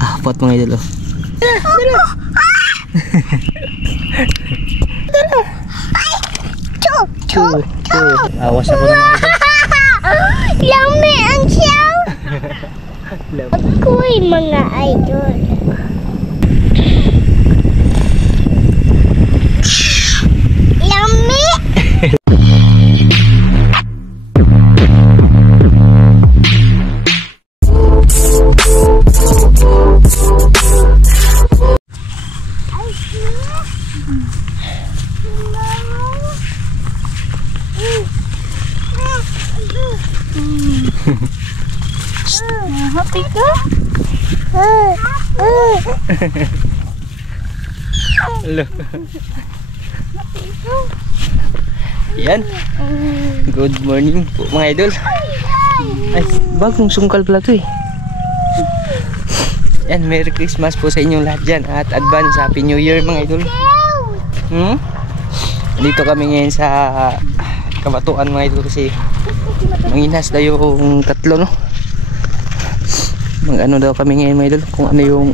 Pot mga idol. Oh. Chuk. Awas ako ng mga idol. Yummy ang siyaw. Ako'y mga idol. Yummy. Happy ka? Hello. Yan. Good morning po mga idol. Ay, bagong sungkal pala to eh. Yan, Merry Christmas po sa inyong lahat dyan. At advance Happy New Year mga idol. Dito kami ngayon sa Kabatuan mga idol kasi manginas daw yung tatlo, no? Mag-ano daw kami ngayon mga idol, kung ano yung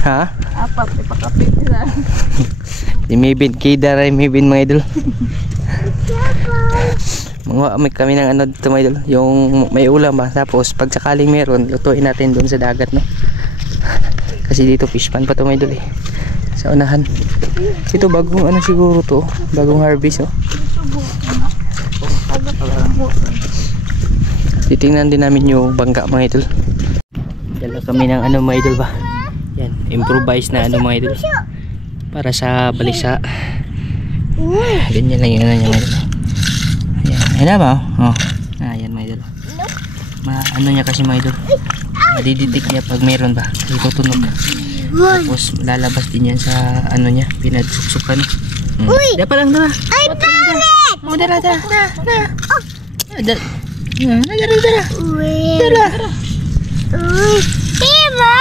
ha? Apat, ipakapit nila. Si Maybin, Kida rin Maybin mga idol. May kami ng ano dito mga idol, yung may ulam ba, tapos pag sakaling meron, lutuin natin doon sa dagat, no? Kasi dito fish pan pa to mga idol eh, sa unahan. Ito bagong ano siguro to, bagong harvest, oh. Titingnan din namin yung bangka mga idol. Dala kami ng ano mga idol ba. Yan, improvise na ano mga idol. Para sa balisa. Ganyan lang yung ano niya mga idol. Ayan, ayan ba? Oh. Ayan mga idol. Ano niya kasi mga idol. Madididik niya pag meron ba. Itutunog. Tapos lalabas din yan sa ano niya. Pinagsuksukkan. Dala pa lang, dala. Ay, pangit! Oh, dala. Dala. Diba?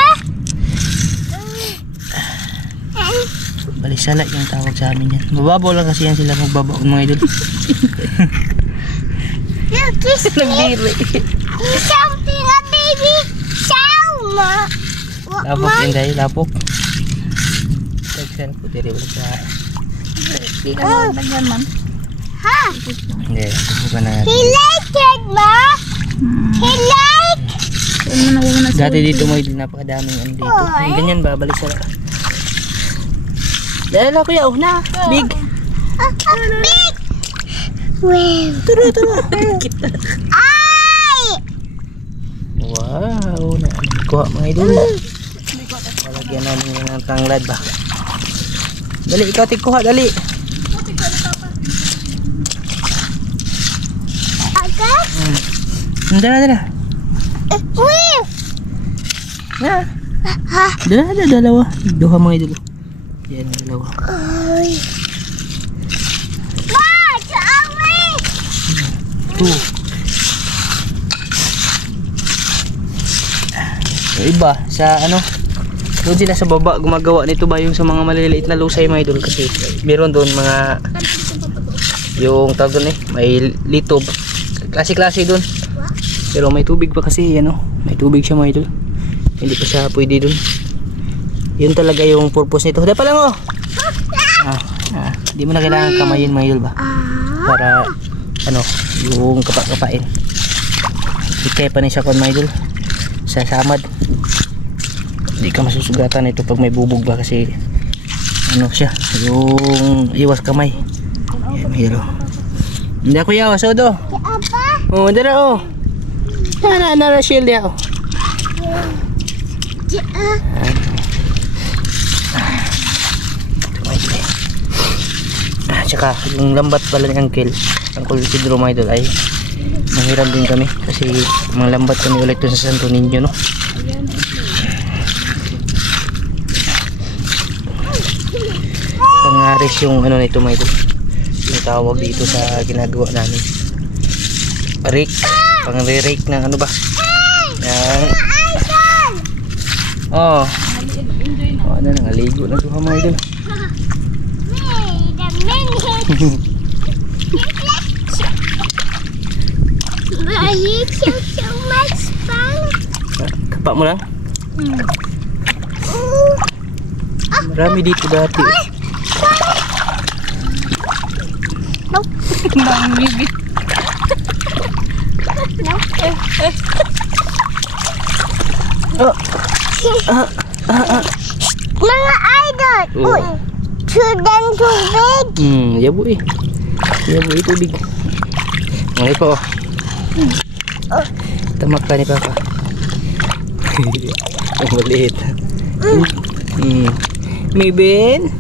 Balisala yung tawag sa amin yan. Mababaw lang kasi yan sila magbabaon mga idol. Kiss me. Something a baby. Sama. Lapok yan dahil, lapok. Tagsan ko diri wala sa. Hindi ka nagyan man. Ha? Hindi, bukan na. He liked it, ma. He liked. Dati dito mo idol, napakadaming ano dito. Yung ganyan ba, balisala. Dahil ako yaw na, big. Big. Well. Turo. Ay! Wow, kuha mga idol. Malagyan namin yun ng tanglad ba. Dali, ikaw tikuha, dali. Agad? Dala. Will. Na. Dalawa. Duha mga idol. Yan ang dalawa. Ay. Ma, Charlie. Two. Yung iba sa ano, doon sila sa baba gumagawa nito ba yung sa mga maliliit na lusay mga idol, kasi meron doon mga yung tawag doon eh, may litob, klase-klase doon, pero may tubig pa kasi ano, may tubig siya mga idol, hindi pa siya pwede doon. Yun talaga yung purpose nito. Dahil pa lang oh, di mo na kailangan kamayin mga idol ba, para ano, yung kapain ikay pa rin siya kon mga idol sa samad. Hindi ka masusugatan ito pag may bubog ba, kasi ano siya, yung iwas kamay. Yan, hero. Hindi ako yaw, sodo. Oh, dara oh. Na shield yaw. Tsaka yung lambat pala ni Uncle Isidro mga idol ay mahiram din kami, kasi mga lambat kami ulit dun sa Santo Niño, no? Pangaris yung ano nito mga idol, yung tawag dito sa ginagawa namin, rake, pang-re-rake ng ano ba, ng ano, nangaligo na duha mga idol. I hate you so much, Pang. Kapa mo lang. Marami dito dati. Nope. Bang bibit. Oh. Mga idol. Oh. Uy. Sudan tubig. Yabo eh. Yabo eh tubig. Okay po. Tamak ka ni Papa. Ang maliit. Mibin?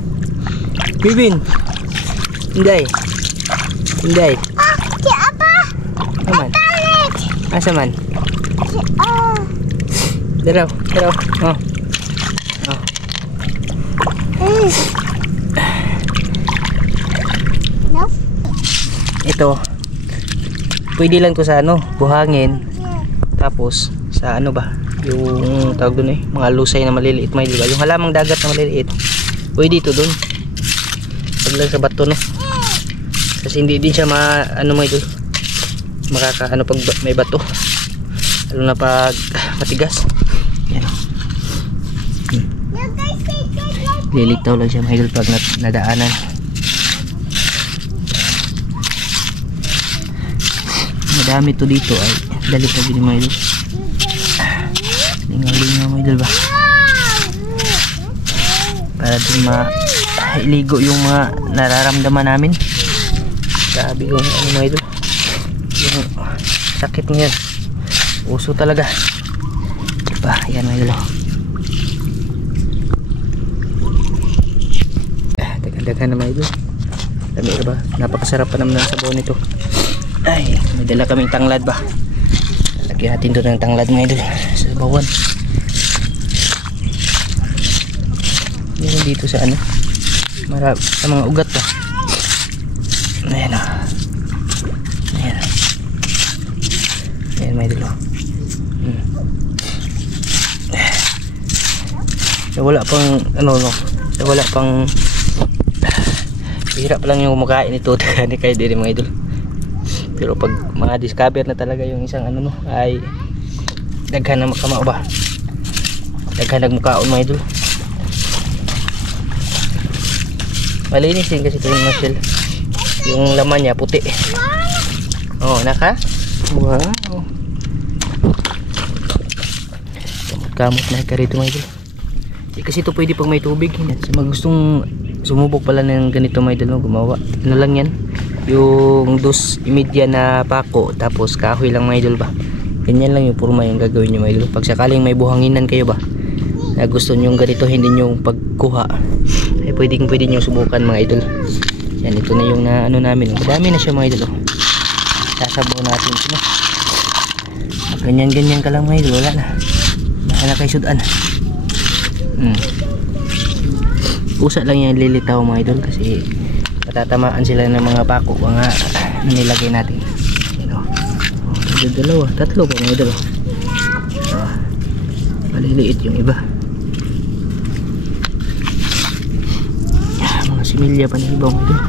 Mibin? Inday? Inday? Si apa? Aman? Tarik. Asa man? Daraw, daraw. Oh. Oh. Nope. Ito. Pwede lang to sa ano, buhangin. Tapos sa ano ba? Yung tawag doon eh, mga lusay na maliliit, may diba? Yung halamang dagat na maliliit. Pwede ito doon. Pag lang sa bato no. Kasi hindi din siya ano mo idol. Makaka ano pag may bato. Lalo na pag matigas. Yan. Lilitaw lang siya mga idol pag nadaanan. Madami to dito ay dali pa din mga idol. Lingaw-lingaw mga idol ba? Para din mailigo yung mga nararamdaman namin. Sabi yung ano mga idol, yung sakit ngayon uso talaga diba? Yan mga idol. Dagan-dagan na mga idol. Dami ba? Napakasarap pa naman ang sabaw nito. Ay, may dala kaming tanglad ba? Lagyan natin doon ng tanglad mga idol sa bawan. Yan dito sa ano, sa mga ugat ba? Ayan o. Ayan. Ayan mga idol. Wala pang ano no, wala pang hirap lang yung kumakain ito. Kaya kayo din mga idol. Pero pag ma-discover na talaga yung isang ano no, ay daghan na makamao ba, daghan nagmukaon mga idol. Malinis din kasi ito yung mushel. Yung laman niya puti. Oh, naka. Wow. Kamot na ka rito mga idol. Di kasi ito pwede pag may tubig. Sa mga gustong sumubok pala ng ganito mga idol, gumawa. Ano lang yan? Yung dos imidya na pako, tapos kahoy lang mga idol ba. Ganyan lang yung purma yung gagawin nyo mga idol. Pag sakaling may buhanginan kayo ba, na gusto nyo ganito, hindi nyo pagkuha, ay pwede nyo subukan mga idol. Yan, ito na yung ano namin. Madami na siya mga idol. Sasabaw natin ito na. Ganyan-ganyan ka lang mga idol. Wala na. Bahala kayo sudan. Pusa lang yan lilitaw mga idol. Kasi patatamaan sila ng mga pako. Mga nilagay natin. Dalawa. Tatlo pa mga idol. Maliliit yung iba. Mga similya pa ng ibang idol.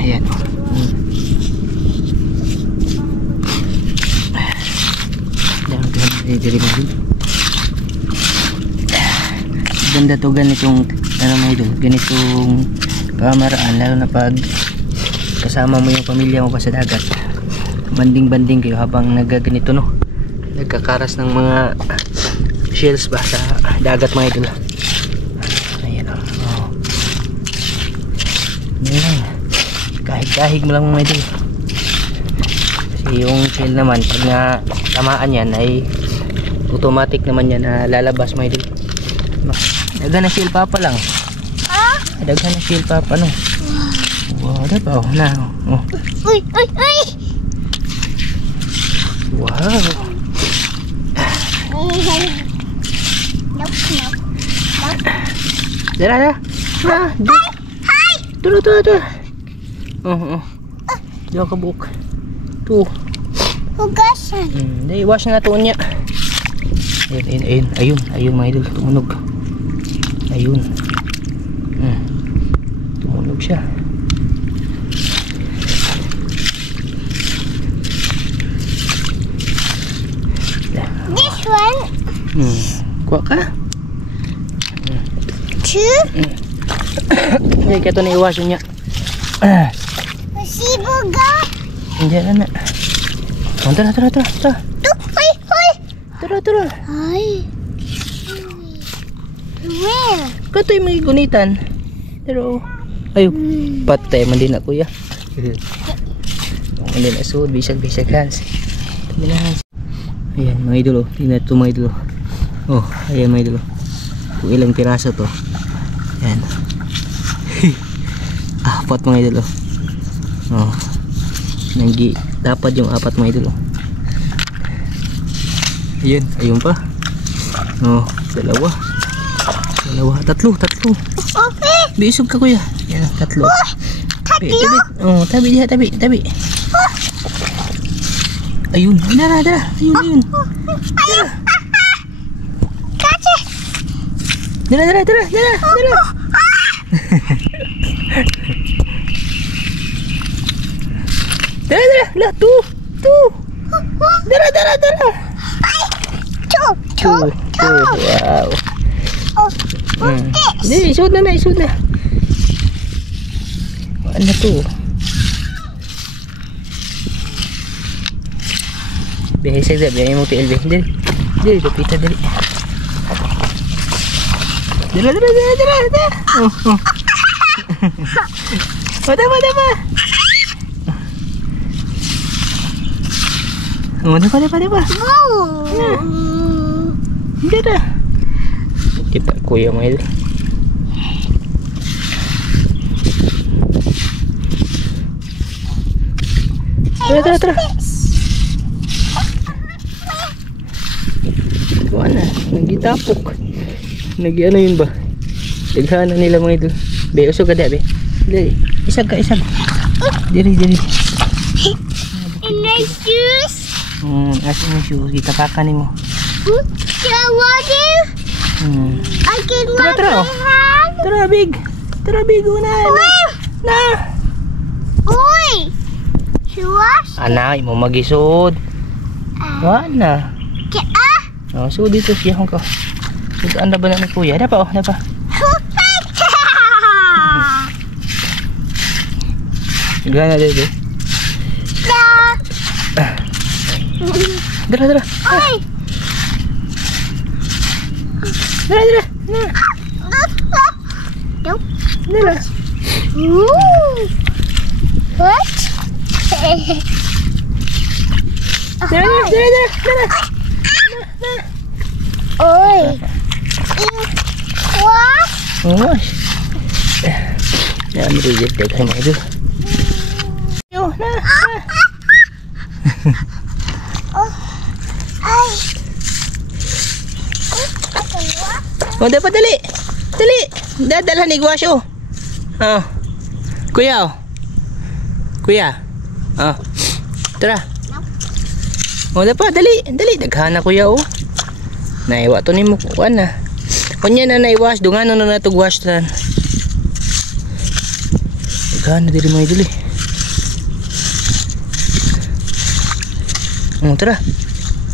Ayan o. Ganda to ganitong ano mga idol, ganitong pamaraan, lalo na pag kasama mo yung pamilya mo pa sa dagat. Banding-banding kayo habang nagaganito no, nagkakaras ng mga shells ba sa dagat mga idol. Ayan o. Ayan. Kahig-kahig mo lang mga idol. Kasi yung shell naman pag nga tamaan yan ay automatic naman yan na lalabas mga idol. Daghan na shell papa lang. Daghan na shell papa no. Wow, dapat na. Oh. Uy, uy, uy. Wow. Dara na. Hi. Tulo. Oh. Diyan ka buok. Tu. Hugasan. Dai wash na to niya. Ayun mga idol, tumunog. Ayun. Tumunog siya. This one. Kuha ka. Hindi ka ito naiwasan niya. Sibuga. Hindi na. Oh, tara. Hoy, hoy. Tara. Ay. Where? Kato yung mga gunitan. Pero, ayo, patay man din na kuya. Hindi na suod, bisag hands. Tabi na hands. Ayan mga idol, tingnan ito mga idol. Oh, ayan mga idol. Kung ilang piraso to. Ayan. Apat mga idol. Oh. Nanggi, dapat yung apat mga idol. Ayan, ayun pa. Oh, dalawa, tatlo. Okay. Bisog ka kuya. Yan, tatlo. Tabi. Oh, tabi. Ayun, dara. Ayun. Kache. Dara. Dara, la tu. Dara. Two. Wow. Oh, Hindi, isod na. Ano to? Bihisag na, bihay mo ti LB. Dili, dapita, dili. Dara. Oh. Dapa. Oh, dapa. Dara. Kita kuya mga idol. Tara. Wala, nagitapok. Ano yun ba? Daghana nila mga idol. Be, usog ka be. Dali, isag ka. Diri. And my shoes. Asa mo shoes, gitapakan mo. Water. I can Tara. Tara, big. Unahan. Na. Uy. Shoes. Anay mo magisod. Wala. Oh, so dito siya ko. So anda ba na ni kuya? Dapa. Gana dito. Dara. Ay. Dara. Nope. Dara. Ooh. What? Dara. Oi. What? Oh. Ya, ambil dia kayak mana itu. Yo, nah. Ay. Oh, dapat dali. Dadalhan ni Guasyo. Oh. Kuya. Oh. Tara. Oh, dapat dali. Daghana kuya oh. Naiwa to nimo kuan na. Kunya na naiwas dungano na to wash tan. Daghana diri may dili. Tara.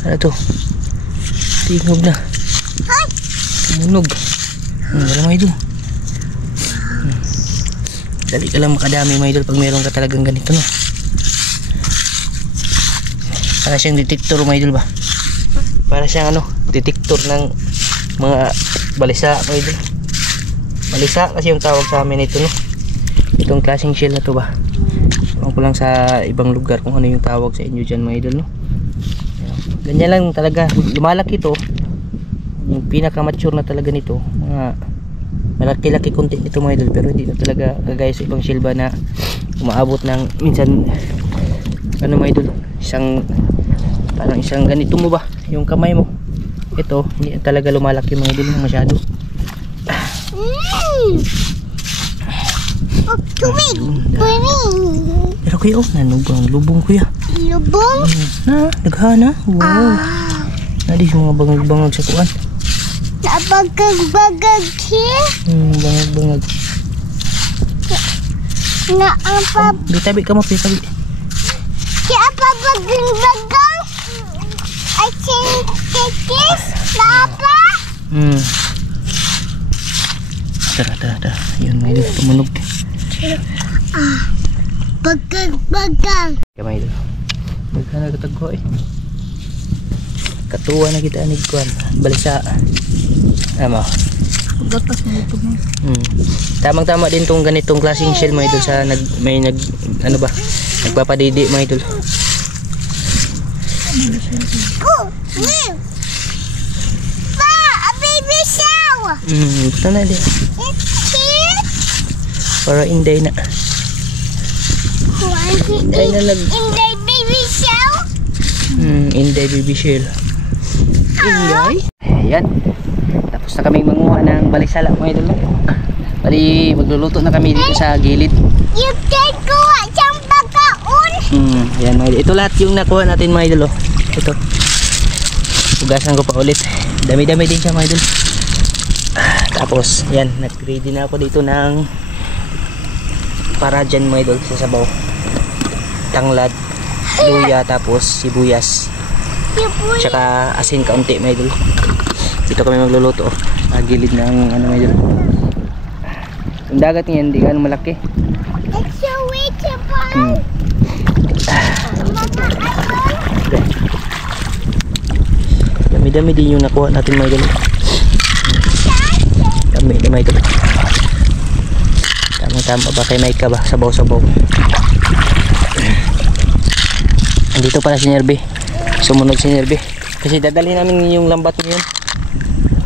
Ano to? Tingog na. Tumunog. Wala may idol. Dali ka lang makadami may idol pag meron ka talagang ganito no. Para siyang detektor may idol ba? Para siyang detektor ng mga balisa may idol. Balisa kasi yung tawag sa amin ito no. Itong klaseng shell na to ba? Ewan ko lang sa ibang lugar kung ano yung tawag sa inyo dyan mga idol no. Ganyan lang talaga lumalaki to. Yung pinaka mature na talaga nito mga malaki-laki konti nito mga idol, pero hindi na talaga kagaya sa ibang shell ba na umaabot ng minsan mga idol parang isang ganito mo ba yung kamay mo. Ito hindi na talaga lumalaki mga idol masyado. Tubig. Pero kuya nanubang lubong kuya. Lubong? Na daghana. Wow. Nadi mga bangag-bangag sa kuan. Nabagag-bagag here? Bangag-bangag. Na apa? Bitabi ka mo, bitabi. Kaya apa bagang-bagang? I think this na apa? Tara. Yun mga idol, tumunog. Bagang. Kaya mga idol, magka nagatagko eh. Katuwa na kita anig kuhan. Balisa. Ano? Gatas mo ito mo. Tamang-tama din tong ganitong klaseng shell mga idol sa nagpapadidi mga idol. Pa, a baby shower. Basta na din. It's here. Para inday na. Why is it Inday na nag... in the baby shower? Inday baby shell. Inday. Ayan. Tapos na kami manguha ng balisala mga idol. Bali, magluluto na kami dito sa gilid. You can go at some bakaon. Yan mga idol. Ito lahat yung nakuha natin mga idol. Ito. Hugasan ko pa ulit. Dami-dami din siya mga idol. Tapos, yan. Nag-ready na ako dito ng para dyan mga idol sa sabaw. Tanglad, luya, tapos sibuyas. Tsaka asin kaunti mga idol. Dito kami magluluto. Gilid ng ano mga idol. Yung dagat niyan, hindi gano'ng malaki. It's a water pond. Dami-dami din yung nakuha natin mga idol. Dami mga idol. Tama ba kay Mike ka ba? Sabaw-sabaw. Andito pala si Nerbe. Sumunod si Nerbe. Kasi dadalhin namin yung lambat ngayon.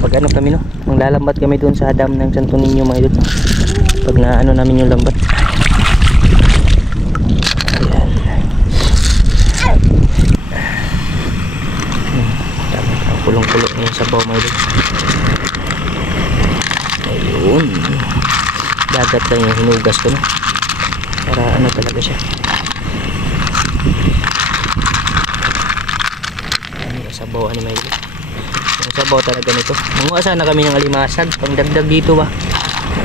Pag ano kami no? Maglalambat kami doon sa dam ng Santo Niño mga idol. Pag na ano namin yung lambat. Pulong-pulong yung sabaw mga idol. Ayun. Dagat lang yung hinugas ko na. Para ano talaga siya. Ayan yung sabaw mga idol. Yung sabaw talaga nito. Manguha sana kami ng alimasag. Pangdagdag dito ba.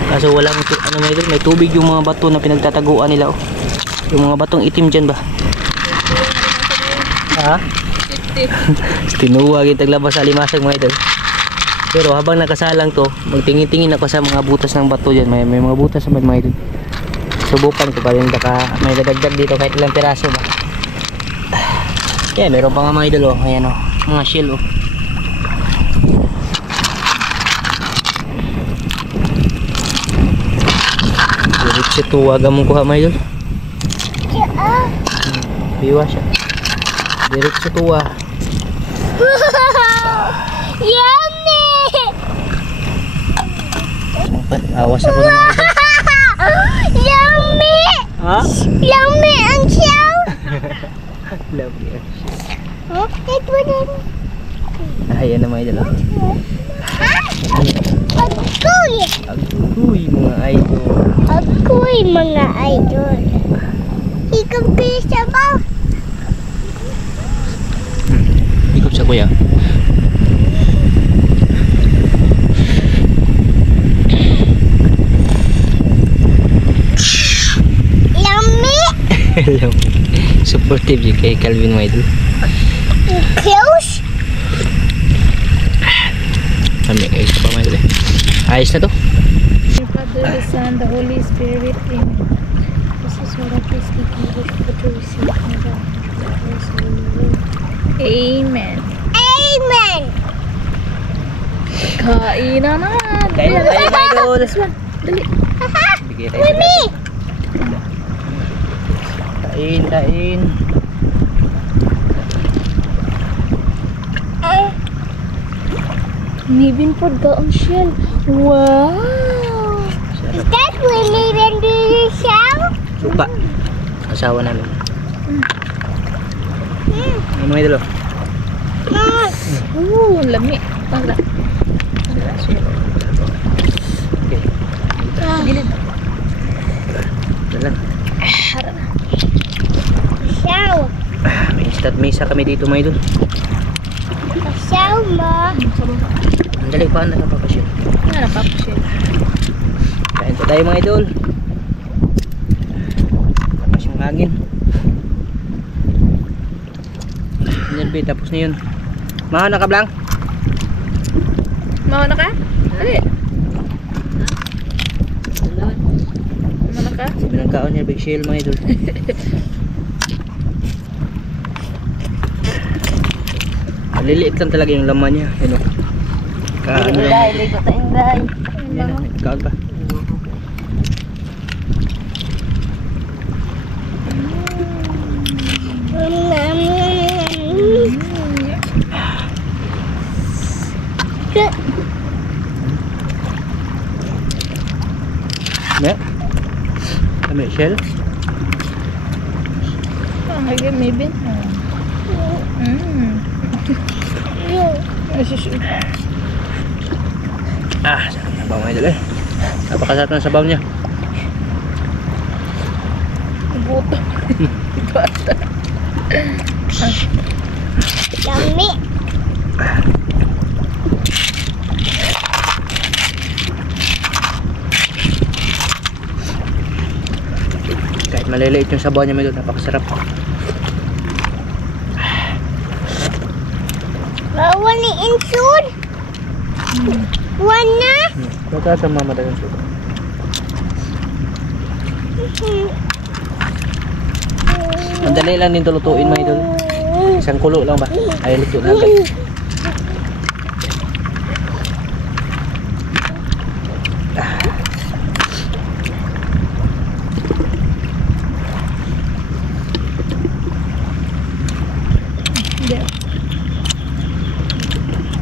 Kaso walang ano mga idol. May tubig yung mga bato na pinagtataguan nila. Oh. Yung mga batong itim dyan ba. Ha? Tinuwag yung taglabas sa alimasag mga idol. Pero habang nakasalang to, magtingin-tingin ako sa mga butas ng bato dyan. May mga butas sa mga idol. Subukan ko pa rin baka may dadagdag dito kahit ilang piraso ba. Yeah, meron pa nga mga idol oh. Ayan oh, mga shell oh. Diretso tuwagan mong kuha mga idol. Biwa siya. Diretso tuwa. Yummy! Awas ako ng mga idol. Yummy! Ha? Yummy ang shell! Love you. Ito din. Ayan na mga idol oh. Agoy! Agoy mga idol. Agoy mga idol. Ikaw bisa ba? Ikot sa kuya. Yummy! Supportive yun kay Calvin mga idol. Close? Kami ayos pa mga idol. Ayos na to. The Father, the Son, the Holy Spirit. Amen. This is what I please give you to receive my God. Amen. Amen! Kain na naman. Kain na tayo mga idol. Dali. Bigay tayo. Mimi! Kain. Nibin po ka ang shell. Wow. Is that really the shell? Suka. Asawa namin. Ano mga idol oh. Ooh, lami. Tala. Okay. Gilid. Dalan. Shell. May start mesa kami dito mga idol. Shell mo. Andali pa na napapasya. Nga na papa shell. Kain po tayo mga idol. Tapos yung hangin. Nerbe, tapos na yun. Maha na ka Blang? Mauna ka? Dali. Kaon niya big shell mga idol. Maliliit lang talaga yung laman niya. Ano? Kaano lang. Ligo tayong day. Yan, kaon pa. Ne? Kami shell? Ang hagay maybe. Sabaw mga idol eh. Napakasarap ng sabaw niya. Buto. Yummy. Kahit maliliit yung sabaw niya mga idol, napakasarap. Bawal ni insud. Wana. Baka sa mama dagang suka. Mandali lang din tulutuin mga idol. Isang kulo lang ba? Ay luto na agad.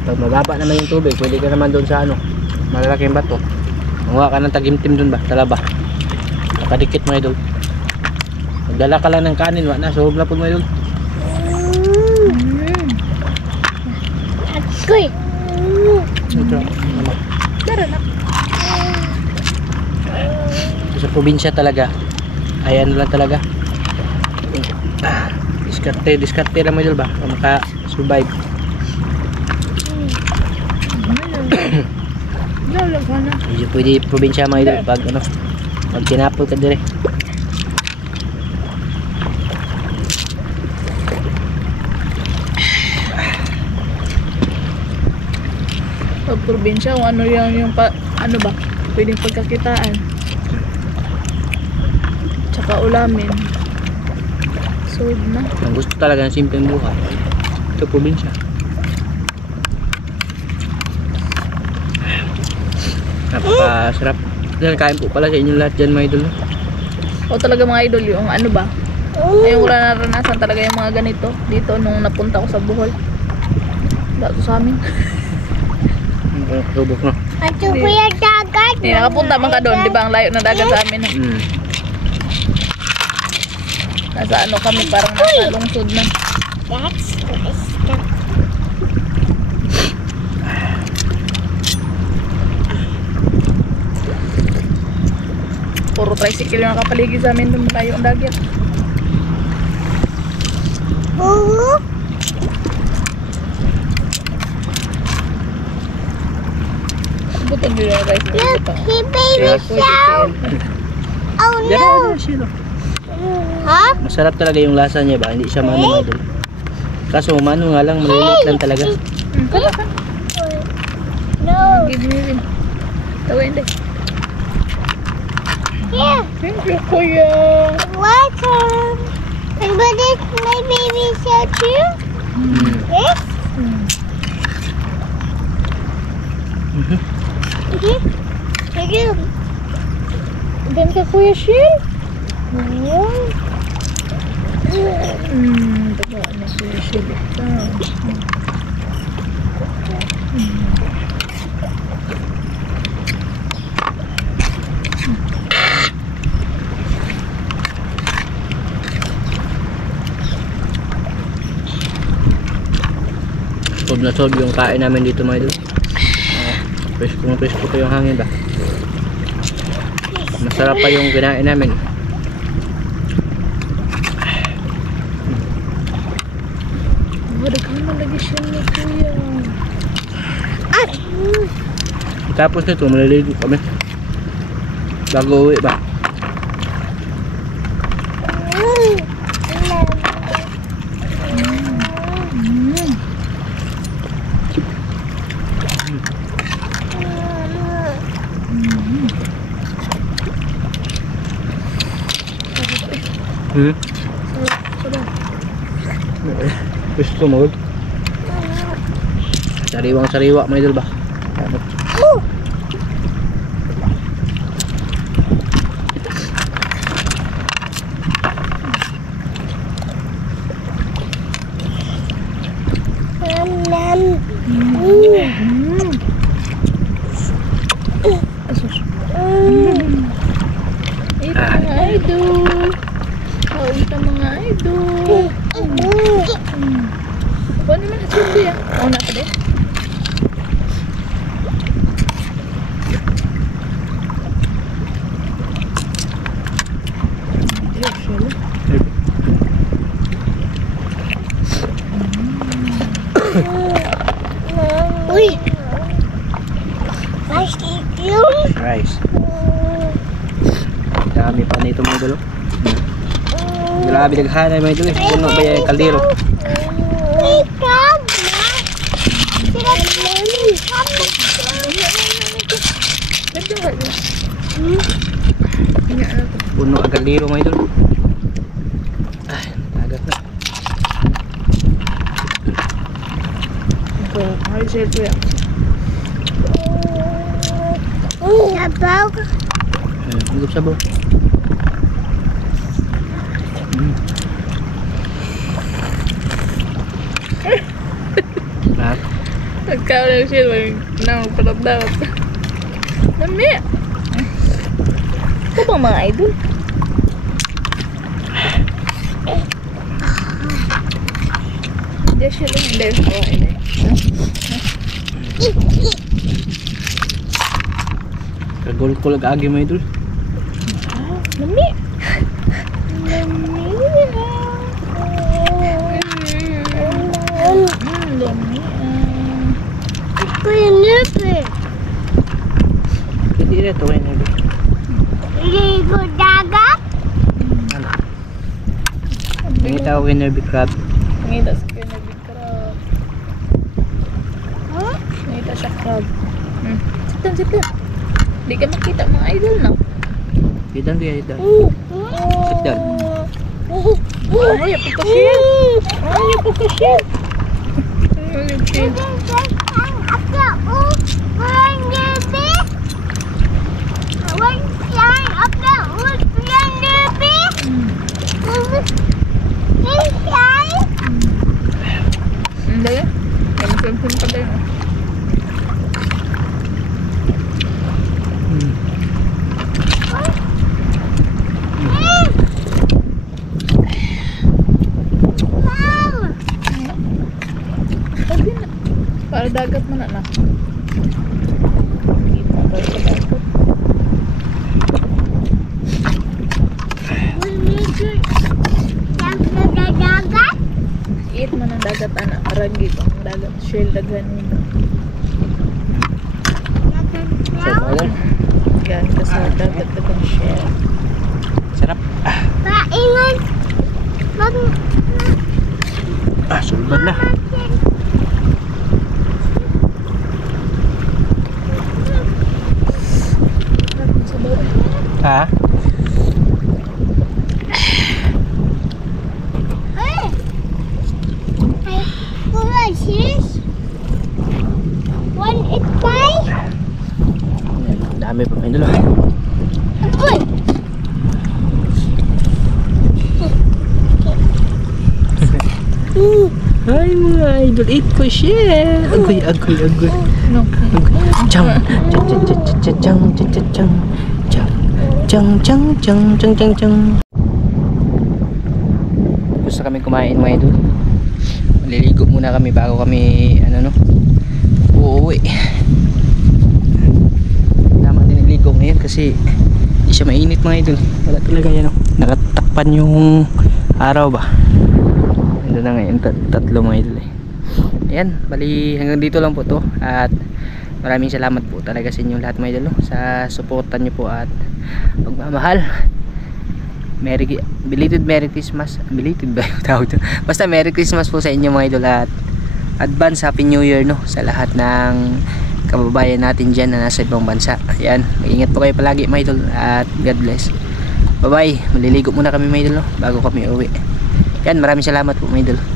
Pag mababa naman yung tubig, pwede ka naman doon sa ano, malalaking bato. Manguha ka ng tagimtim doon ba? Talaba. Nakadikit mga idol. Magdala ka lang ng kanin, wala na. Suhog na po mga idol. Agoy. Ito, ano. Dara na. Sa probinsya talaga, ay ano lang talaga. Diskarte lang mga idol ba? Para maka-survive. Lalo ka na. Hindi pwede probinsya mga idol pag ano, pag tinapol ka dire. Pag probinsya, kung ano yung ano ba, pwedeng pagkakitaan. Tsaka ulamin. Sold na. Ang gusto talaga ng simpleng buhay. Ito probinsya. Napakasarap. Yan, kain po pala sa inyo lahat dyan mga idol. O talaga mga idol, yung ano ba? Yung naranasan talaga yung mga ganito dito nung napunta ko sa Bohol. Dato sa amin. Rubok na. Ato po yung dagat. Eh, nakapunta man ka doon, di ba? Ang layo ng dagat sa amin. Nasa ano kami, parang nasa lungsod na. That's nice. Puro tricycle yung nakapaligid sa amin doon, layo ang dagat. Oo. Butong yun yung tricycle. Look, Butong. he baby shout. Oh Yan no. na siya. Huh? Masarap talaga yung lasa niya ba? Hindi siya mano mga idol. Kaso mano nga lang, maliliit lang talaga. Kala ka. No. Give me rin. Tawin din. Here. Thank you, kuya. Welcome. And but it's my baby shout too. Yes. Again. Ganda kuya Shil. Taga na kuya Shil. Sob na sob yung kain namin dito mga idol. Presko po yung hangin ba? Masarap pa yung kinain namin. Wala ka naman lagi siya ni kuya. Tapos nito, maliligo kami. Bago uwi ba? Sarap. Gusto mo? Sariwang sariwa mga idol ba? Asus. Ito mga idol. Oh, ito mga idol. Ano naman na silbi ah? Oo na ka din. Uy! Rice yung... Rice. Dami pa nito mga idol. Grabe naghanay mga idol eh. Puno ba yung kaldero? Ikaw! Ganda nga yun. Tingnan na to. Puno ang kaldero mga idol. Ay, tagat na. Okay, ay silbi ah. Sabaw. Higop sabaw. Lahat. Nagkaw na siya, may nangparamdaman. Dami! Ito bang mga idol? Hindi siya lang, hindi. Oh, hindi. Kagul-kul agi mga idol. Dami! Dami. Ito yung nipi. Hindi na ito ngayon idol. Ligo dagat. Ano? Nangita ko kay Nervy Crab. Nangita sa kanya big crab. Huh? Nangita siya crab. Sitan, sitan. Hindi ka makita mga idol na. Sidan kaya idol. Sit down. Ay, apagkasyan. Ay, apagkasyan. Ay, apagkasyan. Hindi yan. Pag-film pa tayo. Sabi na. Para dagat mo na na. Hindi mo para sa dagat. Iit mo ng dagat, anak. Aragi ko ang dagat. Shell, daghan mo. So, idol. Yan, kasi dagat dagang shell. Sarap. Sulbad na. Sarap sa bawah. Ha? Dami pa mga idol. Hi mga idol, eat ko share. Agoy. No. Chang, chang. Gusto kami kumain mga idol. Maliligo muna kami bago kami uuwi. Tama din niligo ngayon kasi hindi siya mainit mga idol. Wala talaga yan nakatakpan yung araw ba. Ito na ngayon, tatlo mga idol eh. Ayan, bali hanggang dito lang po to. At maraming salamat po talaga sa inyo lahat mga idol sa suportan nyo po at pagmamahal. Belated Merry Christmas. Belated ba yung tawag doon? Basta Merry Christmas po sa inyo mga idol at advance Happy New Year sa lahat ng kababayan natin dyan na nasa ibang bansa. Ayan, mag-ingat po kayo palagi mga idol at God bless. Bye bye. Maliligo muna kami mga idol, no? Bago kami uwi. Yan, maraming salamat po mga idol.